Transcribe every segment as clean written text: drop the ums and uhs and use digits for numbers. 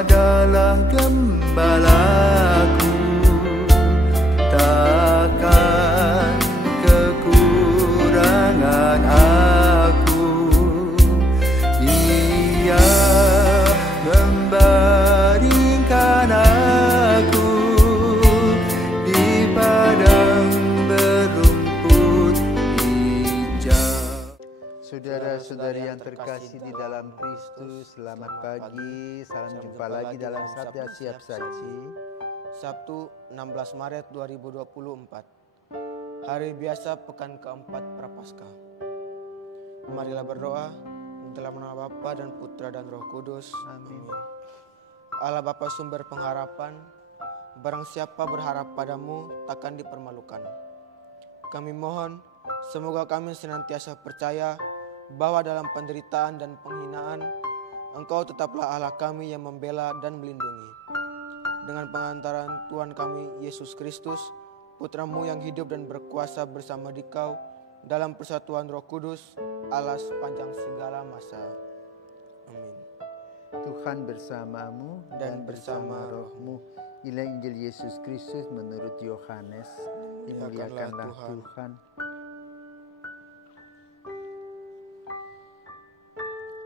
adalah gembalaku, takkan kekurangan aku. Ia membaringkan aku di padang berumput hijau. Saudara-saudari yang terkasih di dalam Kristus, selamat pagi. Salam jumpa lagi dalam Sabda Siap Saji. Sabtu 16 Maret 2024. Hari biasa pekan keempat Prapaskah. Marilah berdoa. Dalam nama Bapa dan Putra dan Roh Kudus. Amin. Allah Bapa sumber pengharapan, barang siapa berharap padamu takkan dipermalukan. Kami mohon semoga kami senantiasa percaya bahwa dalam penderitaan dan penghinaan Engkau tetaplah Allah kami yang membela dan melindungi. Dengan pengantaran Tuhan kami Yesus Kristus, Putramu yang hidup dan berkuasa bersama Dikau dalam persatuan Roh Kudus, Allah sepanjang segala masa. Amin. Tuhan bersamamu dan bersama rohmu. Inilah Injil Yesus Kristus menurut Yohanes. Dimuliakanlah Tuhan.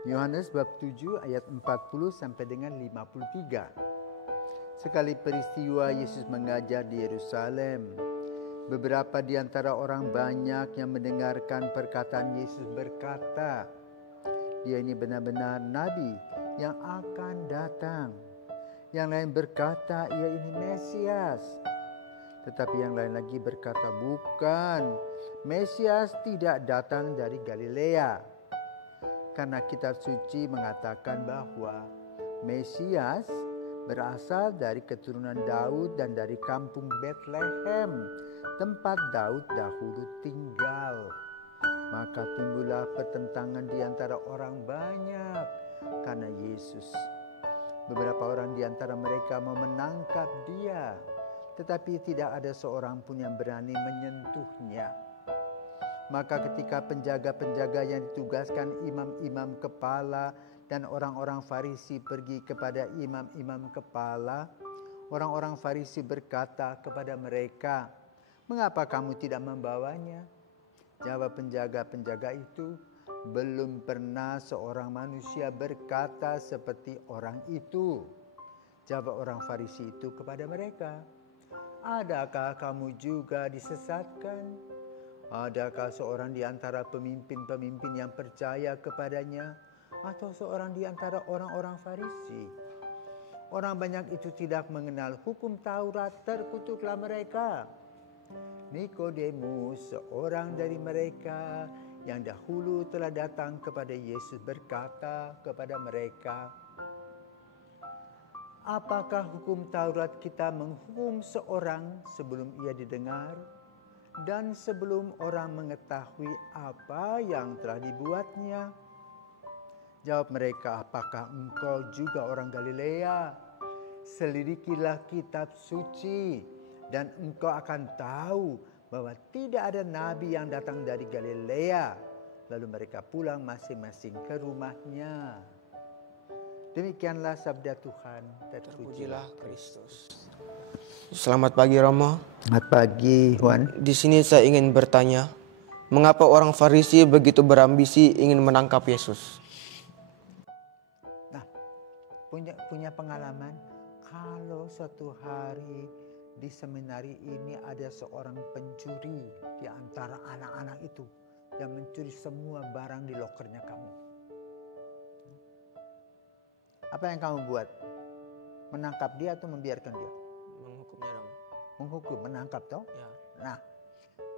Yohanes bab 7 ayat 40 sampai dengan 53. Sekali peristiwa Yesus mengajar di Yerusalem. Beberapa di antara orang banyak yang mendengarkan perkataan Yesus berkata, "Dia ini benar-benar nabi yang akan datang." Yang lain berkata, "Ia ini Mesias." Tetapi yang lain lagi berkata, "Bukan, Mesias tidak datang dari Galilea." Karena kitab suci mengatakan bahwa Mesias berasal dari keturunan Daud dan dari kampung Betlehem, tempat Daud dahulu tinggal. Maka timbullah pertentangan di antara orang banyak karena Yesus. Beberapa orang di antara mereka mau menangkap dia, tetapi tidak ada seorang pun yang berani menyentuhnya. Maka ketika penjaga-penjaga yang ditugaskan imam-imam kepala dan orang-orang Farisi pergi kepada imam-imam kepala, orang-orang Farisi berkata kepada mereka, "Mengapa kamu tidak membawanya?" Jawab penjaga-penjaga itu, "Belum pernah seorang manusia berkata seperti orang itu." Jawab orang Farisi itu kepada mereka, "Adakah kamu juga disesatkan? Adakah seorang di antara pemimpin-pemimpin yang percaya kepadanya atau seorang di antara orang-orang Farisi? Orang banyak itu tidak mengenal hukum Taurat, terkutuklah mereka." Nikodemus, seorang dari mereka yang dahulu telah datang kepada Yesus, berkata kepada mereka, "Apakah hukum Taurat kita menghukum seorang sebelum ia didengar dan sebelum orang mengetahui apa yang telah dibuatnya?" Jawab mereka, "Apakah engkau juga orang Galilea? Selidikilah kitab suci dan engkau akan tahu bahwa tidak ada nabi yang datang dari Galilea." Lalu mereka pulang masing-masing ke rumahnya. Demikianlah sabda Tuhan. Terpujilah Kristus. Selamat pagi Romo. Selamat pagi Juan. Di sini saya ingin bertanya, mengapa orang Farisi begitu berambisi ingin menangkap Yesus? Nah, punya pengalaman kalau suatu hari di seminari ini ada seorang pencuri di antara anak-anak itu yang mencuri semua barang di lokernya kamu. Apa yang kamu buat? Menangkap dia atau membiarkan dia? Menghukumnya dong. Menghukum, menangkap toh? Ya. Nah,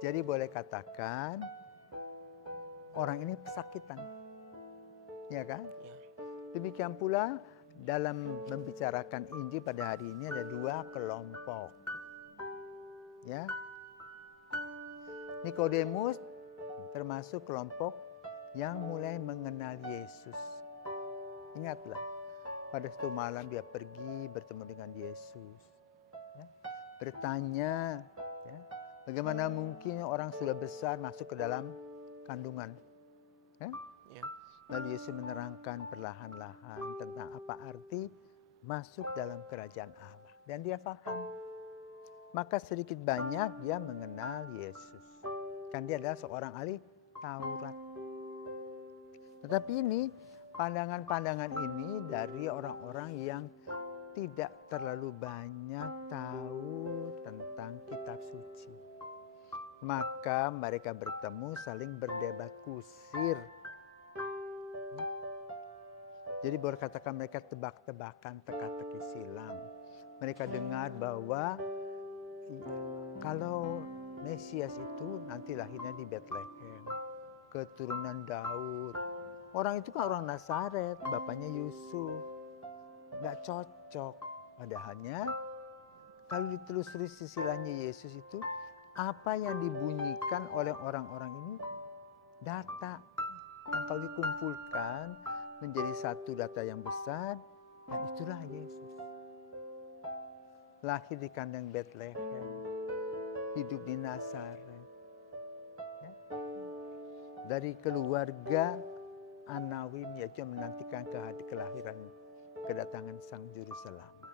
jadi boleh katakan orang ini pesakitan. Ya kan? Ya. Demikian pula dalam membicarakan Injil pada hari ini ada dua kelompok. Ya. Nikodemus termasuk kelompok yang mulai mengenal Yesus. Ingatlah, pada suatu malam dia pergi bertemu dengan Yesus. Ya. Bertanya, ya, bagaimana mungkin orang sudah besar masuk ke dalam kandungan. Ya? Ya. Lalu Yesus menerangkan perlahan-lahan tentang apa arti masuk dalam kerajaan Allah. Dan dia paham. Maka sedikit banyak dia mengenal Yesus. Kan dia adalah seorang ahli Taurat. Tetapi ini pandangan-pandangan ini dari orang-orang yang tidak terlalu banyak tahu tentang kitab suci. Maka mereka bertemu saling berdebat kusir. Jadi boleh katakan mereka tebak-tebakan, teka-teki silang. Mereka dengar bahwa kalau Mesias itu nanti lahirnya di Bethlehem, keturunan Daud. Orang itu kan orang Nazaret, bapaknya Yusuf. Gak cocok. Padahalnya kalau ditelusuri silsilahnya Yesus itu, apa yang dibunyikan oleh orang-orang ini data yang kalau dikumpulkan menjadi satu data yang besar, dan itulah Yesus. Lahir di kandang Bethlehem, hidup di Nazaret, ya. Dari keluarga Anawim, yaitu menantikan kelahiran, kedatangan Sang Juru Selamat.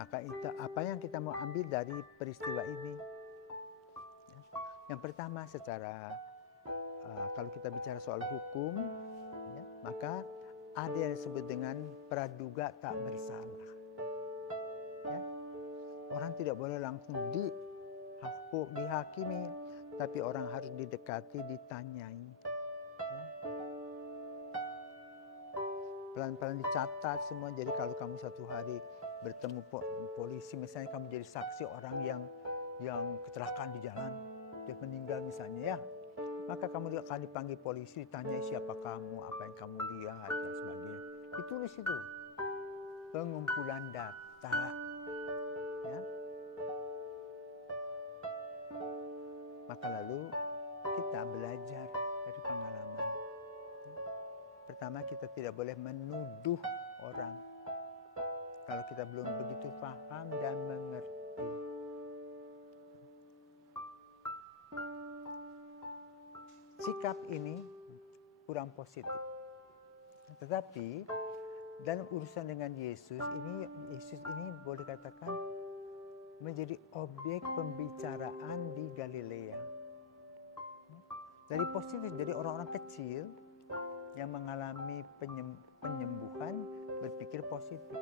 Maka itu apa yang kita mau ambil dari peristiwa ini? Ya. Yang pertama, secara kalau kita bicara soal hukum, ya, maka ada yang disebut dengan praduga tak bersalah. Ya. Orang tidak boleh langsung dihakimi, tapi orang harus didekati, ditanyai. Ya. Pelan-pelan dicatat semua. Jadi kalau kamu satu hari bertemu polisi, misalnya kamu jadi saksi orang yang kecelakaan di jalan, dia meninggal misalnya, ya, maka kamu akan dipanggil polisi, ditanya siapa kamu, apa yang kamu lihat, dan sebagainya. Ditulis itu. Pengumpulan data. Ya. Maka lalu kita belajar dari pengalaman. Pertama, kita tidak boleh menuduh orang kalau kita belum begitu paham dan mengerti. Sikap ini kurang positif. Tetapi dalam urusan dengan Yesus ini boleh katakan menjadi objek pembicaraan di Galilea. Dari positif, dari orang-orang kecil yang mengalami penyembuhan berpikir positif.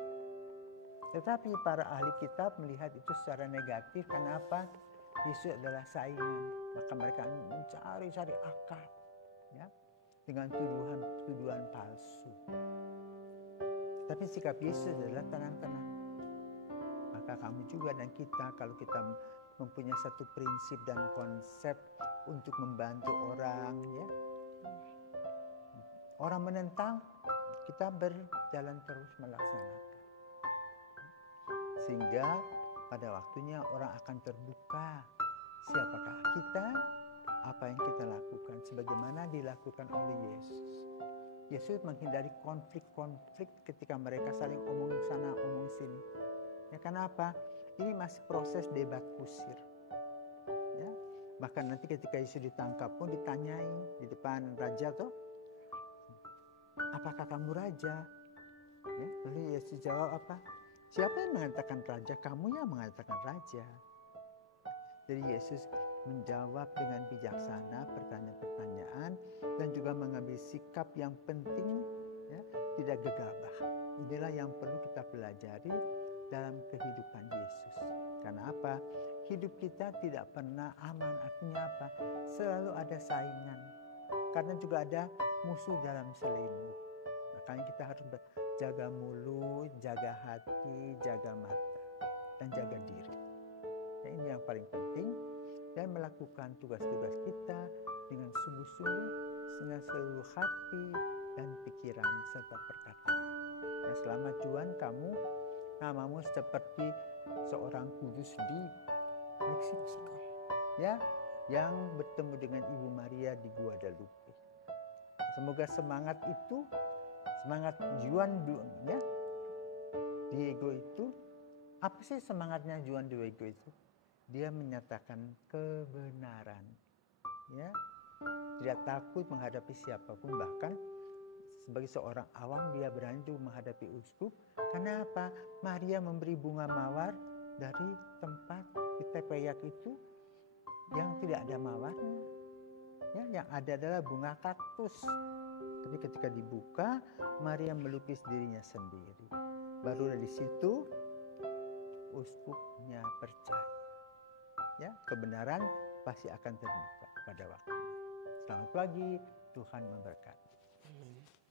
Tetapi para ahli kitab melihat itu secara negatif. Kenapa? Yesus adalah saingan. Maka mereka mencari akal, ya, dengan tuduhan palsu. Tapi sikap Yesus adalah tenang-tenang. Maka kamu juga dan kita, kalau kita mempunyai satu prinsip dan konsep untuk membantu orang, ya, orang menentang, kita berjalan terus melaksanakan. Sehingga pada waktunya orang akan terbuka. Siapakah kita? Apa yang kita lakukan? Sebagaimana dilakukan oleh Yesus. Yesus menghindari konflik-konflik ketika mereka saling omong sana, omong sini. Ya, kenapa? Ini masih proses debat kusir. Ya, bahkan nanti ketika Yesus ditangkap pun ditanyai di depan raja tuh, apakah kamu raja? Ya, lalu Yesus jawab apa? Siapa yang mengatakan raja? Kamu yang mengatakan raja. Jadi Yesus menjawab dengan bijaksana pertanyaan-pertanyaan dan juga mengambil sikap yang penting, ya, tidak gegabah. Inilah yang perlu kita pelajari dalam kehidupan Yesus. Karena apa? Hidup kita tidak pernah aman. Artinya apa? Selalu ada saingan. Karena juga ada musuh dalam selimut. Makanya kita harus jaga mulut, jaga hati, jaga mata, dan jaga diri. Nah, ini yang paling penting. Dan melakukan tugas-tugas kita dengan sungguh-sungguh, dengan seluruh hati dan pikiran serta perkataan. Nah, selamat Tuhan, kamu namamu seperti seorang kudus di Meksiko, ya, yang bertemu dengan Ibu Maria di Guadalupe. Semoga semangat itu, semangat Juan ya, Diego itu, apa sih semangatnya Juan Diego itu? Dia menyatakan kebenaran, ya, tidak takut menghadapi siapapun, bahkan sebagai seorang awam dia berani untuk menghadapi uskup. Karena apa? Maria memberi bunga mawar dari tempat di Tepeyak itu yang tidak ada mawarnya. Ya, yang ada adalah bunga kaktus. Tapi ketika dibuka, Maria melukis dirinya sendiri. Baru dari situ uskupnya percaya. Ya, kebenaran pasti akan terbuka pada waktunya. Selamat pagi, Tuhan memberkati. Amin.